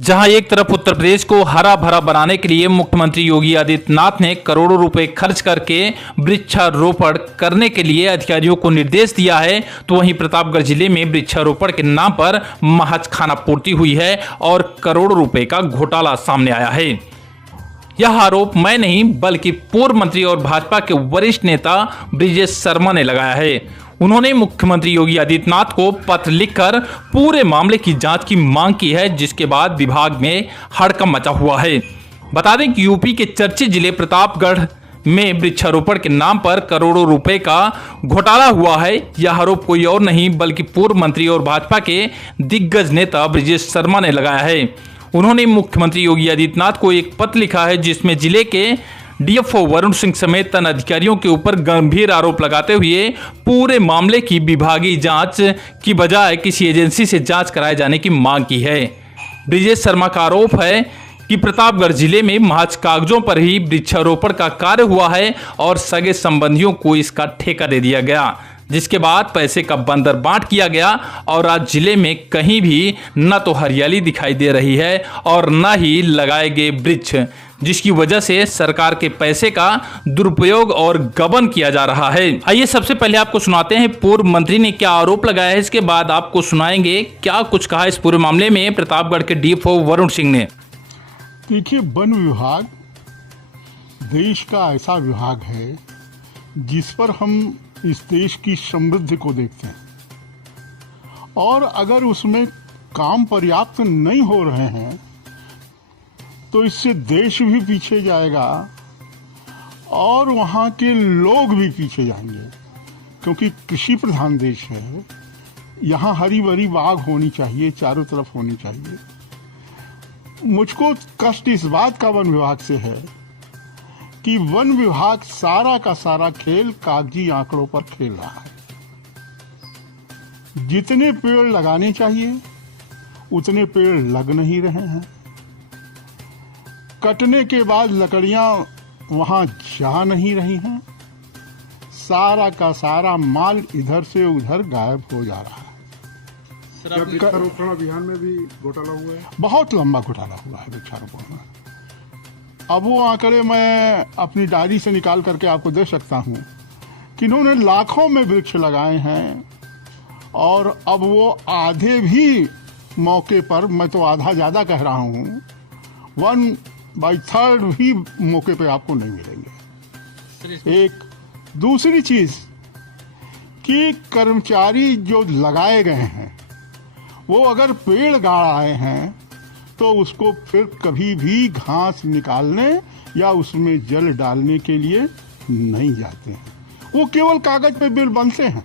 जहां एक तरफ उत्तर प्रदेश को हरा भरा बनाने के लिए मुख्यमंत्री योगी आदित्यनाथ ने करोड़ों रुपए खर्च करके वृक्षारोपण करने के लिए अधिकारियों को निर्देश दिया है, तो वहीं प्रतापगढ़ जिले में वृक्षारोपण के नाम पर महज खानापूर्ति हुई है और करोड़ों रुपए का घोटाला सामने आया है। यह आरोप मैं नहीं बल्कि पूर्व मंत्री और भाजपा के वरिष्ठ नेता ब्रिजेश शर्मा ने लगाया है। उन्होंने मुख्यमंत्री योगी आदित्यनाथ को पत्र लिखकर पूरे मामले की जांच की मांग की है, जिसके बाद विभाग में हड़कंप मचा हुआ है। बता दें कि यूपी के चर्चित जिले प्रतापगढ़ में वृक्षारोपण के नाम पर करोड़ों रुपए का घोटाला हुआ है। यह आरोप कोई और नहीं बल्कि पूर्व मंत्री और भाजपा के दिग्गज नेता ब्रिजेश शर्मा ने लगाया है। उन्होंने मुख्यमंत्री योगी आदित्यनाथ को एक पत्र लिखा है, जिसमें जिले के डीएफओ वरुण सिंह समेत अन्य अधिकारियों के ऊपर गंभीर आरोप लगाते हुए पूरे मामले की विभागीय जांच की बजाय किसी एजेंसी से जांच कराए जाने की मांग की है। ब्रिजेश शर्मा का आरोप है कि प्रतापगढ़ जिले में महज कागजों पर ही वृक्षारोपण का कार्य हुआ है और सगे संबंधियों को इसका ठेका दे दिया गया, जिसके बाद पैसे का बंदर बांट किया गया और आज जिले में कहीं भी न तो हरियाली दिखाई दे रही है और न ही लगाए गए वृक्ष, जिसकी वजह से सरकार के पैसे का दुरुपयोग और गबन किया जा रहा है। आइए सबसे पहले आपको सुनाते हैं पूर्व मंत्री ने क्या आरोप लगाया है, इसके बाद आपको सुनाएंगे क्या कुछ कहा इस पूरे मामले में प्रतापगढ़ के डीएफओ वरुण सिंह ने। देखिए, वन विभाग देश का ऐसा विभाग है जिस पर हम इस देश की समृद्धि को देखते हैं, और अगर उसमें काम पर्याप्त नहीं हो रहे हैं तो इससे देश भी पीछे जाएगा और वहाँ के लोग भी पीछे जाएंगे, क्योंकि कृषि प्रधान देश है। यहाँ हरी भरी बाग होनी चाहिए, चारों तरफ होनी चाहिए। मुझको कष्ट इस बात का वन विभाग से है कि वन विभाग सारा का सारा खेल कागजी आंकड़ों पर खेल रहा है। जितने पेड़ लगाने चाहिए उतने पेड़ लग नहीं रहे हैं। कटने के बाद लकड़ियां वहां जा नहीं रही हैं। सारा का सारा माल इधर से उधर गायब हो जा रहा है। वृक्षारोपण अभियान में भी घोटाला हुआ है, बहुत लंबा घोटाला हुआ है वृक्षारोपण में। अब वो आंकड़े मैं अपनी डायरी से निकाल करके आपको दे सकता हूँ कि इन्होंने लाखों में वृक्ष लगाए हैं और अब वो आधे भी मौके पर, मैं तो आधा ज्यादा कह रहा हूँ, 1/3 भी मौके पे आपको नहीं मिलेंगे। एक दूसरी चीज कि कर्मचारी जो लगाए गए हैं वो अगर पेड़ गाड़ आए हैं तो उसको फिर कभी भी घास निकालने या उसमें जल डालने के लिए नहीं जाते हैं। वो केवल कागज पे बिल बनते हैं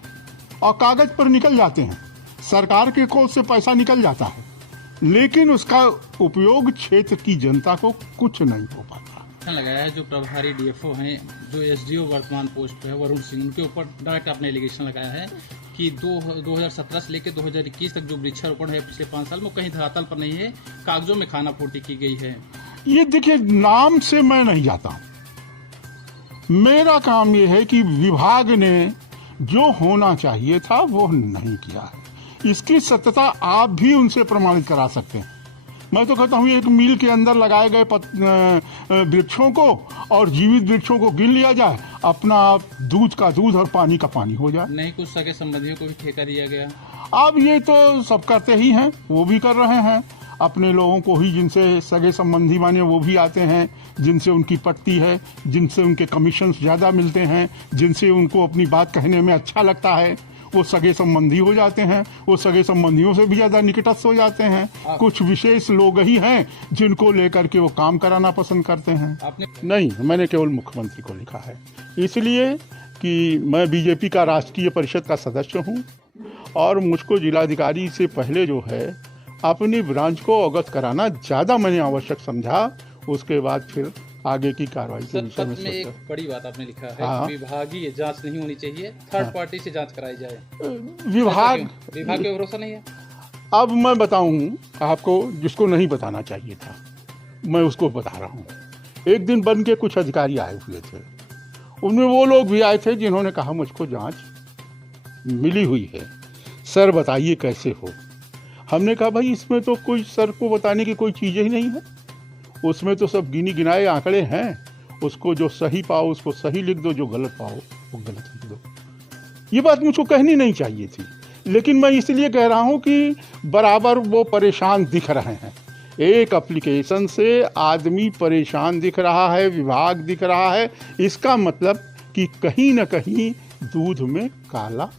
और कागज पर निकल जाते हैं। सरकार के कोष से पैसा निकल जाता है, लेकिन उसका उपयोग क्षेत्र की जनता को कुछ नहीं हो पाता। लगाया है जो प्रभारी डीएफओ हैं, जो एसडीओ वर्तमान पोस्ट पे है वरुण सिंह, उनके ऊपर डायरेक्ट आपने एलिगेशन लगाया है कि 2017 से लेकर 2021 तक जो वृक्षारोपण है पिछले 5 साल में कहीं धरातल पर नहीं है, कागजों में खानापूर्ति की गई है। ये देखिए, नाम से मैं नहीं जाता। मेरा काम ये है कि विभाग ने जो होना चाहिए था वो नहीं किया है। इसकी सत्यता आप भी उनसे प्रमाणित करा सकते हैं। मैं तो कहता हूँ एक मील के अंदर लगाए गए वृक्षों को और जीवित वृक्षों को गिन लिया जाए, अपना दूध का दूध और पानी का पानी हो जाए। नहीं, कुछ सगे संबंधियों को भी ठेका दिया गया। अब ये तो सब करते ही हैं, वो भी कर रहे हैं अपने लोगों को ही, जिनसे सगे संबंधी माने वो भी आते हैं, जिनसे उनकी पट्टी है, जिनसे उनके कमीशन ज्यादा मिलते हैं, जिनसे उनको अपनी बात कहने में अच्छा लगता है, वो सगे संबंधी हो जाते हैं। वो सगे संबंधियों से भी ज्यादा निकटस्थ हो जाते हैं। कुछ विशेष लोग ही हैं जिनको लेकर के वो काम कराना पसंद करते हैं। नहीं, मैंने केवल मुख्यमंत्री को लिखा है, इसलिए कि मैं बीजेपी का राष्ट्रीय परिषद का सदस्य हूँ और मुझको जिलाधिकारी से पहले जो है अपनी ब्रांच को अवगत कराना ज्यादा मैंने आवश्यक समझा। उसके बाद फिर आगे की कार्रवाई के विषय में सोचा। एक बड़ी बात आपने लिखा है, विभागीय जांच नहीं होनी चाहिए, थर्ड पार्टी से जांच कराई जाए। विभाग पे भरोसा नहीं है। अब मैं बताऊं आपको, जिसको नहीं बताना चाहिए था मैं उसको बता रहा हूँ। एक दिन बन के कुछ अधिकारी आए हुए थे, उनमें वो लोग भी आए थे जिन्होंने कहा मुझको जांच मिली हुई है, सर बताइए कैसे हो। हमने कहा भाई इसमें तो कोई सर को बताने की कोई चीज़ ही नहीं है, उसमें तो सब गिनी गिनाए आंकड़े हैं, उसको जो सही पाओ उसको सही लिख दो, जो गलत पाओ वो गलत लिख दो। ये बात मुझको कहनी नहीं चाहिए थी, लेकिन मैं इसलिए कह रहा हूँ कि बराबर वो परेशान दिख रहे हैं। एक एप्लीकेशन से आदमी परेशान दिख रहा है, विभाग दिख रहा है, इसका मतलब कि कहीं न कहीं दूध में काला।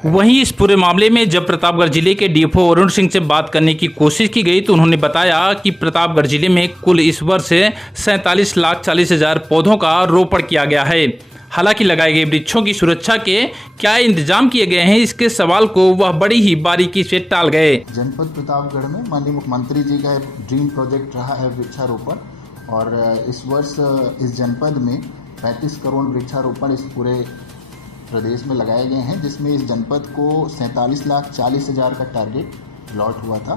वहीं इस पूरे मामले में जब प्रतापगढ़ जिले के डीएफओ वरुण सिंह से बात करने की कोशिश की गई तो उन्होंने बताया कि प्रतापगढ़ जिले में कुल इस वर्ष 47,40,000 पौधों का रोपण किया गया है। हालांकि लगाए गए वृक्षों की सुरक्षा के क्या इंतजाम किए गए हैं, इसके सवाल को वह बड़ी ही बारीकी से टाल गए। जनपद प्रतापगढ़ में माननीय मुख्यमंत्री जी का ड्रीम प्रोजेक्ट रहा है वृक्षारोपण, और इस वर्ष इस जनपद में 35 करोड़ वृक्षारोपण इस पूरे प्रदेश में लगाए गए हैं, जिसमें इस जनपद को 47,40,000 का टारगेट लॉट हुआ था,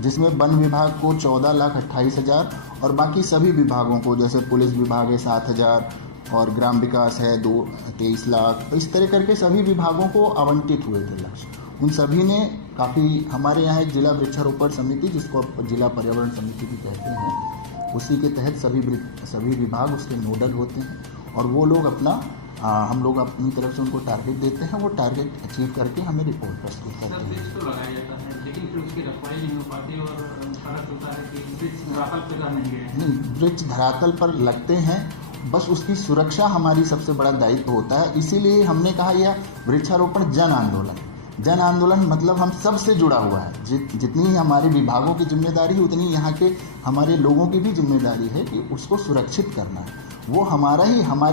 जिसमें वन विभाग को 14,28,000 और बाकी सभी विभागों को जैसे पुलिस विभाग है 7,000 और ग्राम विकास है 23 लाख, इस तरह करके सभी विभागों को आवंटित हुए थे लक्ष्य। उन सभी ने काफ़ी, हमारे यहाँ एक जिला वृक्षारोपण समिति जिसको जिला पर्यावरण समिति भी कहते हैं, उसी के तहत सभी विभाग उसके नोडल होते हैं और वो लोग अपना हम लोग अपनी तरफ से उनको टारगेट देते हैं, वो टारगेट अचीव करके हमें रिपोर्ट प्रस्तुत करते हैं। तो लगाया जाता है लेकिन फिर उसकी रखवाली नहीं हो पाती और फर्क होता है कि वृक्ष धरातल पर नहीं गए। नहीं, वृक्ष धरातल पर लगते हैं, बस उसकी सुरक्षा हमारी सबसे बड़ा दायित्व होता है। इसीलिए हमने कहा यह वृक्षारोपण जन आंदोलन मतलब हम सब से जुड़ा हुआ है। जितनी हमारे विभागों की जिम्मेदारी है उतनी यहाँ के हमारे लोगों की भी जिम्मेदारी है कि उसको सुरक्षित करना है। वो हमारे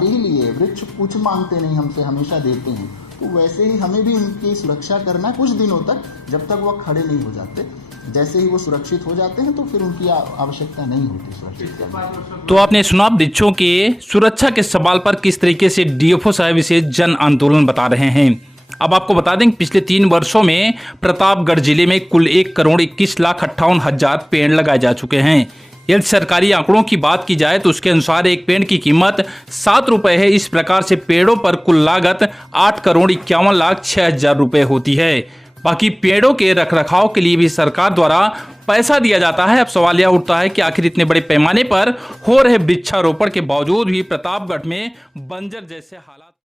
ही लिए वृक्ष कुछ मांगते नहीं, हमसे हमेशा देते हैं, तो वैसे ही हमें भी उनकी सुरक्षा करना कुछ दिनों तक, जब तक वह खड़े नहीं हो जाते। जैसे ही वो सुरक्षित हो जाते हैं तो फिर उनकी आवश्यकता नहीं होती सुरक्षित करने। तो आपने सुना वृक्षों के सुरक्षा के सवाल पर किस तरीके से डीएफओ साहब इसे जन आंदोलन बता रहे हैं। अब आपको बता दें कि पिछले 3 वर्षों में प्रतापगढ़ जिले में कुल 1,21,58,000 पेड़ लगाए जा चुके हैं। यदि सरकारी आंकड़ों की बात की जाए तो उसके अनुसार एक पेड़ की कीमत 7 रुपए है। इस प्रकार से पेड़ों पर कुल लागत 8,51,06,000 रुपए होती है। बाकी पेड़ों के रखरखाव के लिए भी सरकार द्वारा पैसा दिया जाता है। अब सवाल यह उठता है कि आखिर इतने बड़े पैमाने पर हो रहे वृक्षारोपण के बावजूद भी प्रतापगढ़ में बंजर जैसे हालात